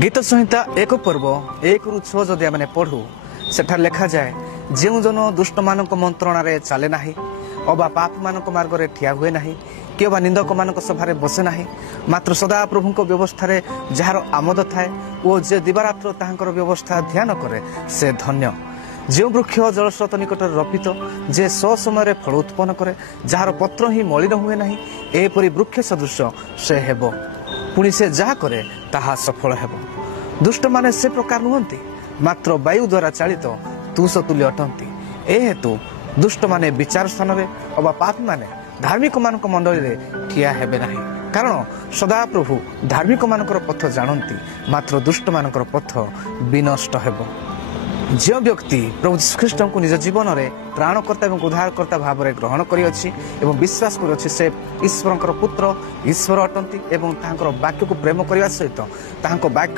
गीत संहिता एक पर्व एक रु 6 जदि आम पढ़ू सेठा लिखा जाए जो जन दुष्ट मान मंत्रणा चले ना अबा पाप मान मार्ग में ठिया हुए ना कि निंदक मान सभारे बसे ना मात्र सदा प्रभु व्यवस्था जार आमोद थाए और जे दिवारात्र तांकर व्यवस्था ध्यान करे से धन्य। जो वृक्ष जलस्रोत निकट रोपित जे समय फल उत्पन्न करे जार पत्र ही मलिन हुए ना एपरी वृक्ष सदृश से हेबो पुणी से जहा करे ताहा सफल हेबो। दुष्ट माने से प्रकार नुहंती मात्र वायु द्वारा चालित तुष तुल्य अटंती ए हेतु दुष्ट माने विचार स्थान रे अबा पापी माने धार्मिक मानक मंडली रे ठिया हेबे नाही कारण सदा प्रभु धार्मिक मानकर पथ जानती मात्र दुष्ट मानकर पथ विनष्ट हेबो। जो व्यक्ति प्रभु श्रीकृष्ण को निज जीवन में प्राणकर्ता और उद्धारकर्ता भाव में ग्रहण कर विश्वास कर से ईश्वर पुत्र ईश्वर अटंती वाक्य को प्रेम करने सहित वाक्य